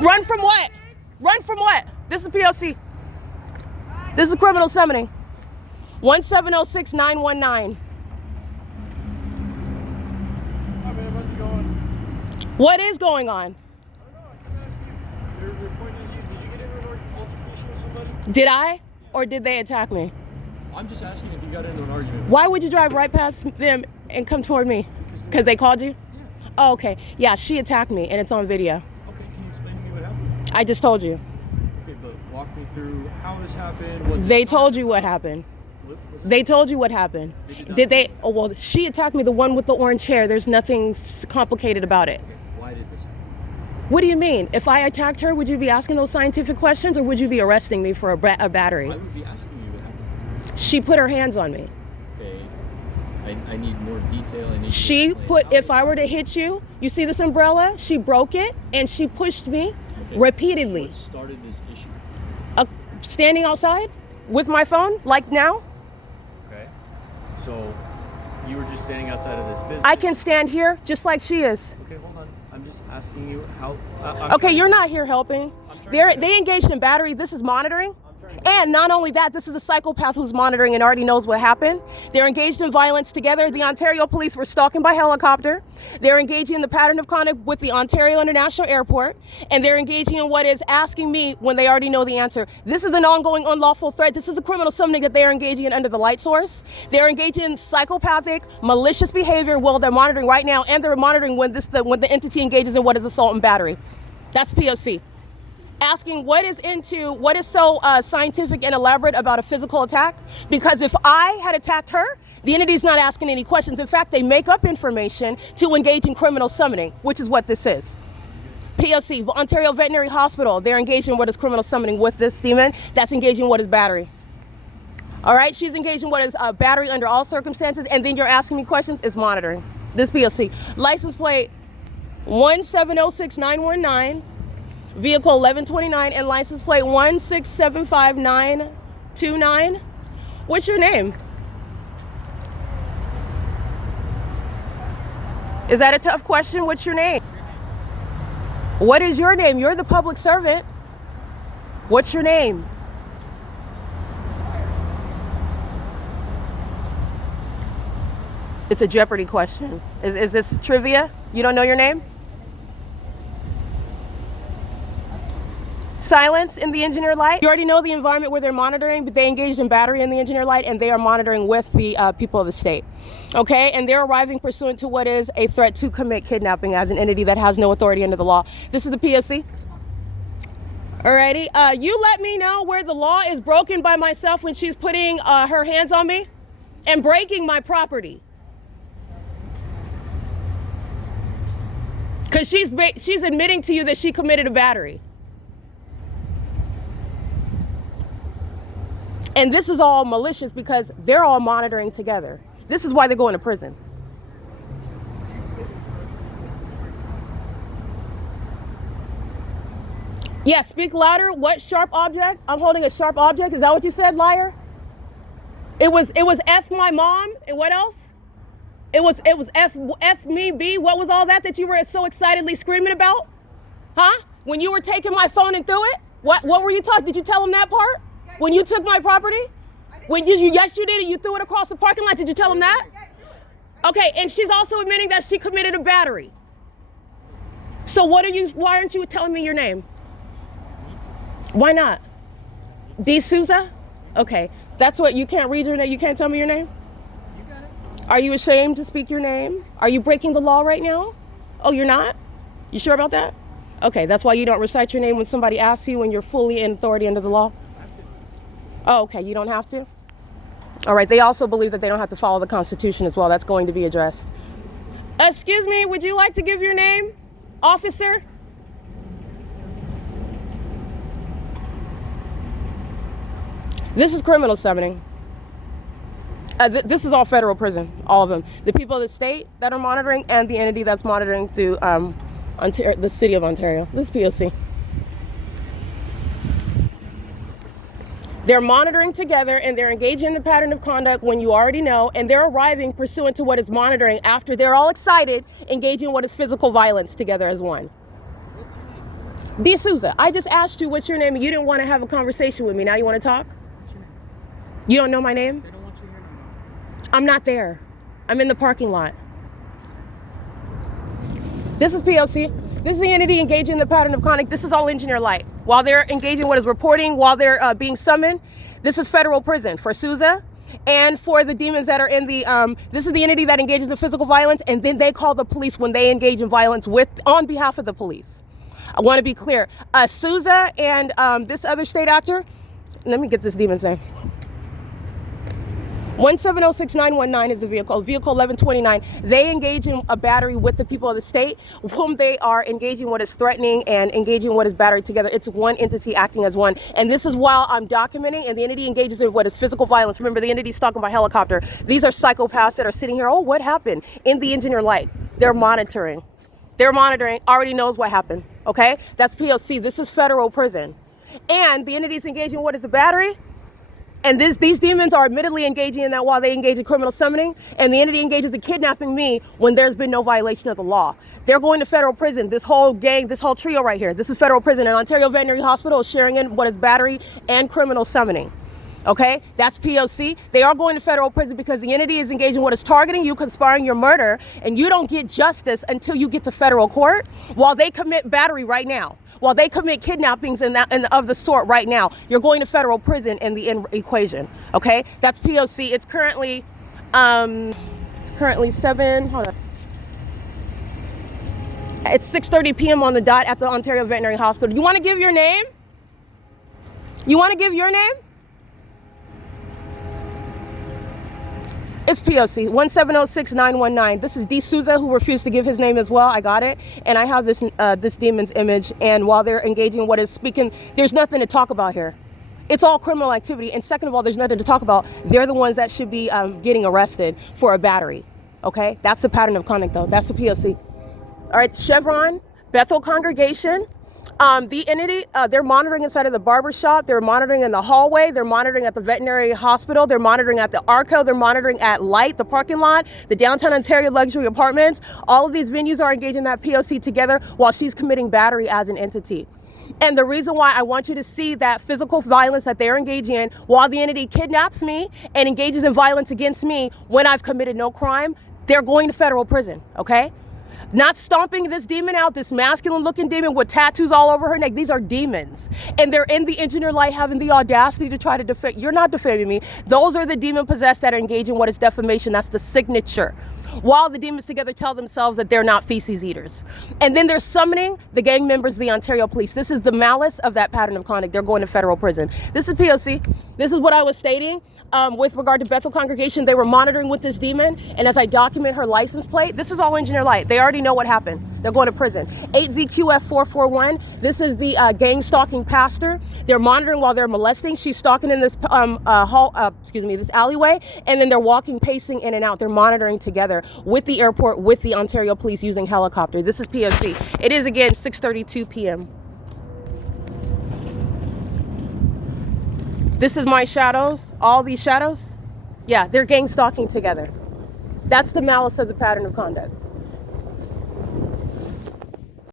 Run from what? Run from what? This is P.O.C. This is criminal summoning. 1706919. What is going on? Did I? Or did they attack me? I'm just asking if you got into an argument. Why would you drive right past them and come toward me? Because they called you? Yeah. Oh, okay. Yeah, she attacked me and it's on video. Okay, can you explain to me what happened? I just told you. Okay, but walk me through how this happened. They told you what happened. They told you what happened. Did they? Oh, well, she attacked me, the one with the orange hair. There's nothing complicated about it. Okay, why did this happen? What do you mean? If I attacked her, would you be asking those scientific questions or would you be arresting me for a battery? I would be asking you what happened. She put her hands on me. Okay, I need more detail. She put, if I were to hit you, you see this umbrella? She broke it and she pushed me repeatedly. What started this issue? Standing outside with my phone, like now. Okay, so you were just standing outside of this business. I can stand here just like she is. Okay, hold on. I'm just asking you how. Okay, you're not here helping. They engaged in battery. This is monitoring. And not only that, this is a psychopath who's monitoring and already knows what happened. They're engaged in violence together. The Ontario police were stalking by helicopter. They're engaging in the pattern of conduct with the Ontario International Airport. And they're engaging in what is asking me when they already know the answer. This is an ongoing unlawful threat. This is the criminal summoning that they're engaging in under the light source. They're engaging in psychopathic, malicious behavior. Well, they're monitoring right now, and they're monitoring when the entity engages in what is assault and battery. That's P.O.C. Asking what is so scientific and elaborate about a physical attack? Because if I had attacked her, the entity's not asking any questions. In fact, they make up information to engage in criminal summoning, which is what this is. P.O.C. Ontario Veterinary Hospital, they're engaging in what is criminal summoning with this demon. That's engaging in what is battery. All right, she's engaging in what is battery under all circumstances, and then you're asking me questions, is monitoring. This P.O.C. License plate 1706919. Vehicle 1129 and license plate 1675929. What's your name? Is that a tough question? What's your name? What is your name? You're the public servant. What's your name? It's a Jeopardy question. Is this trivia? You don't know your name? Silence in the engineer light. You already know the environment where they're monitoring, but they engaged in battery in the engineer light and they are monitoring with the people of the state. Okay, and they're arriving pursuant to what is a threat to commit kidnapping as an entity that has no authority under the law. This is the P.O.C. Alrighty, you let me know where the law is broken by myself when she's putting her hands on me and breaking my property. Because she's admitting to you that she committed a battery. And this is all malicious because they're all monitoring together. This is why they're going to prison. Yeah, speak louder. What sharp object? I'm holding a sharp object. Is that what you said, liar? It was F my mom, and what else? It was F me B. What was all that you were so excitedly screaming about? Huh? When you were taking my phone and threw it? What were you talking? Did you tell them that part? When you took my property? When yes, you did it. You threw it across the parking lot. Did you tell them that? Okay, and she's also admitting that she committed a battery. So why aren't you telling me your name? Why not? D. Souza? Okay, that's what, you can't read your name? You can't tell me your name? You got it. Are you ashamed to speak your name? Are you breaking the law right now? Oh, you're not? You sure about that? Okay, that's why you don't recite your name when somebody asks you when you're fully in authority under the law? Oh, okay, you don't have to? All right, they also believe that they don't have to follow the Constitution as well. That's going to be addressed. Excuse me, would you like to give your name, officer? This is criminal summoning. This is all federal prison, all of them. The people of the state that are monitoring and the entity that's monitoring through the city of Ontario. This is P.O.C. They're monitoring together and they're engaging in the pattern of conduct when you already know, and they're arriving pursuant to what is monitoring after they're all excited, engaging in what is physical violence together as one. D'Souza, I just asked you what's your name and you didn't want to have a conversation with me. Now you want to talk? You don't know my name? They don't want you here no more. I'm not there. I'm in the parking lot. This is P.O.C. This is the entity engaging in the pattern of conduct. This is all engineer light. While they're engaging what is reporting, while they're being summoned, this is federal prison for Souza and for the demons that are in the, this is the entity that engages in physical violence, and then they call the police when they engage in violence on behalf of the police. I want to be clear. Souza and this other state actor, let me get this demon's name. 1706919 is the vehicle 1129. They engage in a battery with the people of the state, whom they are engaging what is threatening and engaging what is battery together. It's one entity acting as one. And this is while I'm documenting, and the entity engages in what is physical violence. Remember, the entity's talking by helicopter. These are psychopaths that are sitting here. Oh, what happened? In the engineer light. They're monitoring. Already knows what happened. Okay? That's P.O.C. This is federal prison. And the entity's engaging what is a battery. And these demons are admittedly engaging in that while they engage in criminal summoning, and the entity engages in kidnapping me when there's been no violation of the law. They're going to federal prison. This whole gang, this whole trio right here, this is federal prison. And Ontario Veterinary Hospital is sharing in what is battery and criminal summoning. Okay, that's P.O.C. They are going to federal prison because the entity is engaging in what is targeting you, conspiring your murder, and you don't get justice until you get to federal court while they commit battery right now. While they commit kidnappings and of the sort right now, you're going to federal prison in the equation. Okay, that's P.O.C. It's currently 7. Hold on. It's 6:30 p.m. on the dot at the Ontario Veterinary Hospital. You want to give your name? You want to give your name? It's P.O.C. 1706919. This is D'Souza, who refused to give his name as well. I got it. And I have this demon's image. And while they're engaging in what is speaking, there's nothing to talk about here. It's all criminal activity. And second of all, there's nothing to talk about. They're the ones that should be getting arrested for a battery. Okay? That's the pattern of conduct, though. That's the P.O.C. All right, Chevron, Bethel Congregation. The entity, they're monitoring inside of the barber shop. They're monitoring in the hallway. They're monitoring at the veterinary hospital. They're monitoring at the Arco. They're monitoring at Light, the parking lot, the downtown Ontario luxury apartments. All of these venues are engaging that P.O.C. together while she's committing battery as an entity. And the reason why I want you to see that physical violence that they're engaging in while the entity kidnaps me and engages in violence against me when I've committed no crime, they're going to federal prison, okay? Not stomping this demon out, this masculine looking demon with tattoos all over her neck. These are demons. And they're in the engineer light having the audacity to try to defend. You're not defaming me. Those are the demon possessed that are engaging in what is defamation. That's the signature. While the demons together tell themselves that they're not feces eaters. And then they're summoning the gang members of the Ontario police. This is the malice of that pattern of conduct. They're going to federal prison. This is P.O.C. This is what I was stating. With regard to Bethel Congregation, they were monitoring with this demon, and as I document her license plate, this is all engineer light. They already know what happened. They're going to prison. 8ZQF441, this is the gang stalking pastor. They're monitoring while they're molesting. She's stalking in this this alleyway, and then they're walking, pacing in and out. They're monitoring together with the airport, with the Ontario police using helicopter. This is P.O.C. It is, again, 6:32 p.m. This is my shadows, all these shadows. Yeah, they're gang stalking together. That's the malice of the pattern of conduct.